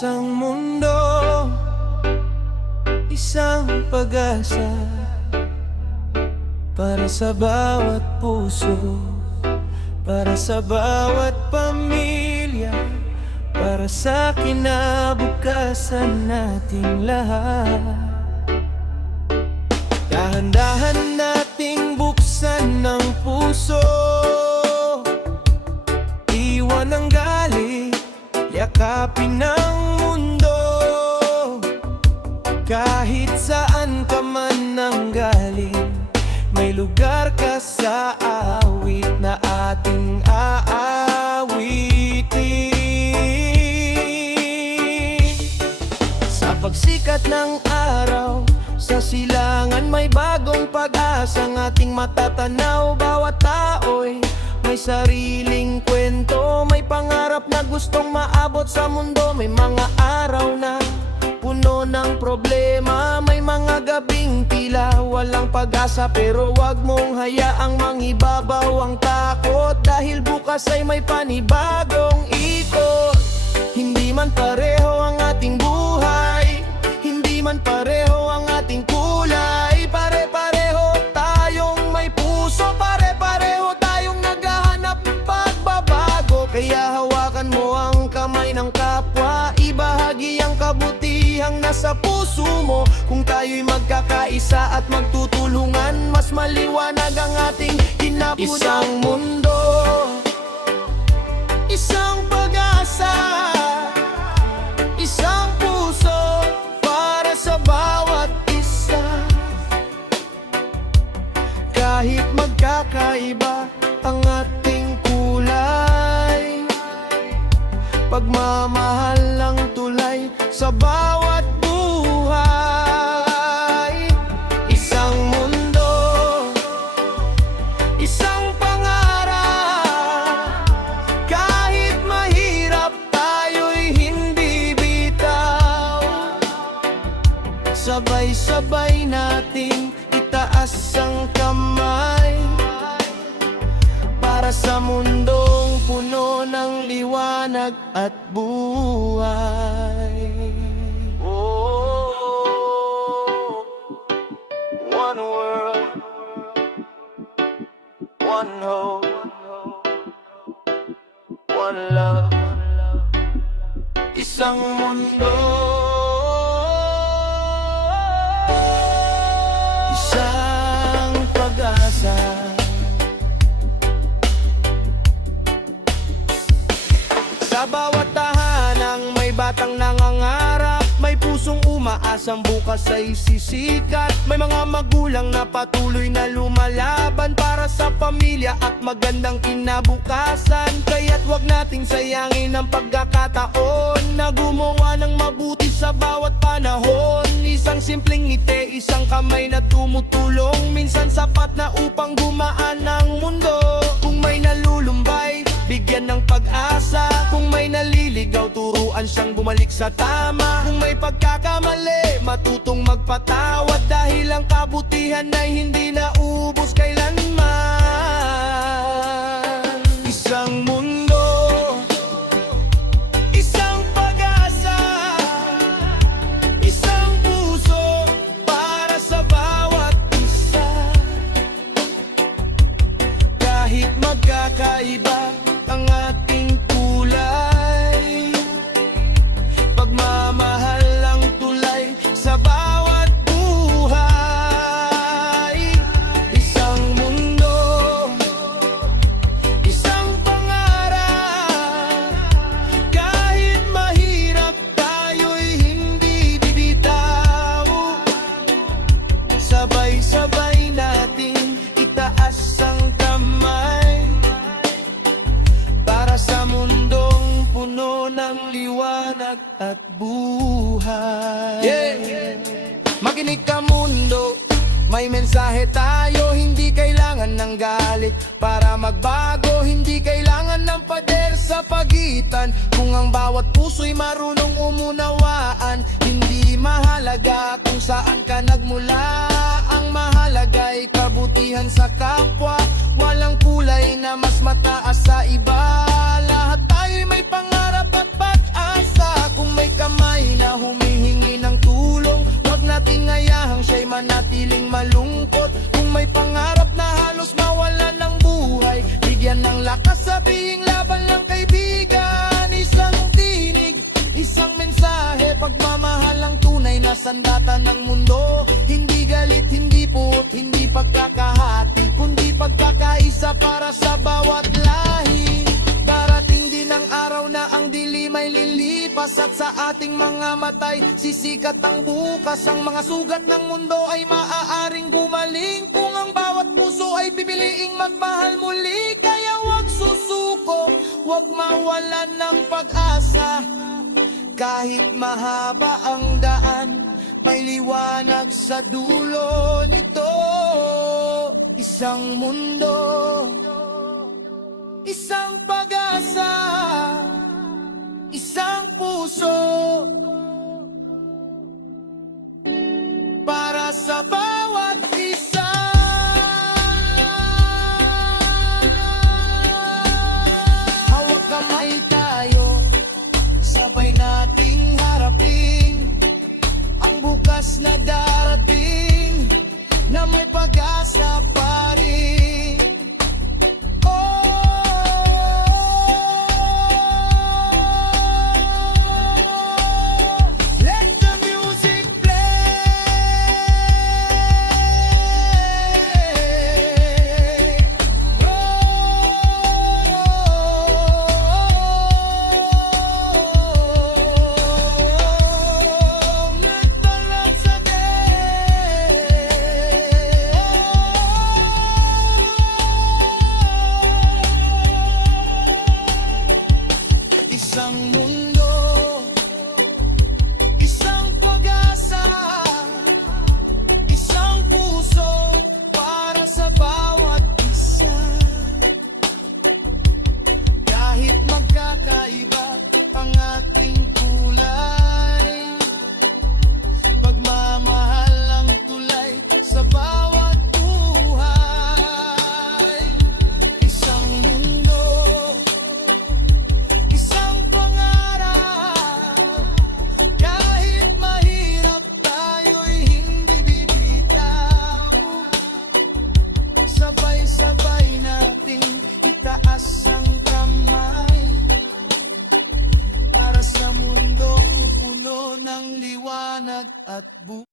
Isang mundo, isang pag-asa para sa bawat puso, para sa bawat pamilya, para sa kinabukasan nating lahat. Dahan-dahan nating buksan ng puso, iwan ang galit, yakapin ang mundo. Kahit saan ka man nanggaling, may lugar ka sa awit na ating aawitin. Sa pagsikat ng araw, sa silangan may bagong pag-asang ating matatanaw. Bawat tao'y may sariling kwento, may pangarap na gustong maabot sa mundo. May mga araw na puno ng problema, may mga gabing tila walang pag-asa. Pero wag mong hayaang mangibabaw ang takot, dahil bukas ay may panibagong ikot. Hindi man pareho ang ating buhay, hindi man pareho ang ating kulay, pare-pareho tayong may puso, pare-pareho tayong naghahanap ng pagbabago. Kaya hawakan mo ang kamay ng kapwa, ibahagi ang kabutihang nasa puso mo. Kung tayo'y magkakaisa at magtutulungan, mas maliwanag ang ating hinapunan. Isang mundo, isang pag-asa, isang puso para sa bawat isa. Kahit magkakaiba ang ating kulay, pagmamahal lang tulay sa bawat buhay. Isang mundo, isang pangarap, kahit mahirap tayo'y hindi bitaw. Sabay-sabay nating itaas ang kamay para sa mundong puno ng liwanag at buhay. Oh, one world, one hope, one love. Isang mundo, isang pag-asa. Sa bawat tahanang may batang nangangarap, may pusong umaasang bukas ay sisikat. May mga magulang na patuloy na lumalaban para sa pamilya at magandang kinabukasan. Kaya't wag nating sayangin ang pagkakataon na gumawa ng mabuti sa bawat panahon. Isang simpleng ngiti, isang kamay na tumutulong, minsan sapat na upang gumaan ang mundo. Kung may nalulumbay, bigyan ng pag-asa. Kung may naliligaw, turuan siyang bumalik sa tama. Kung may pagkakamali, matutong magpatawad, dahil ang kabutihan ay hindi naubos kailanman. Isang mundo, isang pag-asa, isang puso para sa bawat isa. Kahit magkakaiba ang ating kulay, pagmamahal lang tulay sa bawat buhay. Isang mundo, isang pangarap, kahit mahirap tayo'y hindi bibitaw. Sabay-sabay nating itaas ang kamay para sa mundong puno ng liwanag at buhay. Makinig ka mundo, may mensahe tayo. Hindi kailangan ng galit para magbago, hindi kailangan ng pader sa pagitan. Kung ang bawat puso'y marunong umunawaan, hindi mahalaga kung saan ka nagmula. Ang mahalaga'y kabutihan sa kapwa, walang kulay na mas mataas sa iba. Lahat tayo'y may pangarap at pag-asa. Kung may kamay sandata ng mundo. Hindi galit, hindi puot, hindi pagkakahati, kundi pagkakaisa para sa bawat lahi. Darating din ang araw na ang dilim ay lilipas, at sa ating mga matay sisikat ang bukas. Ang mga sugat ng mundo ay maaaring gumaling kung ang bawat puso ay pipiliing magmahal muli. Kaya wag susuko, wag mawalan ng pag-asa. Kahit mahaba ang daan, may liwanag sa dulo nito. Isang mundo, isang pag-asa, isang puso, para sa bawat isa. Hawak kamay tayo, sabay nating harapin ang bukas na darating, na may pag-asa.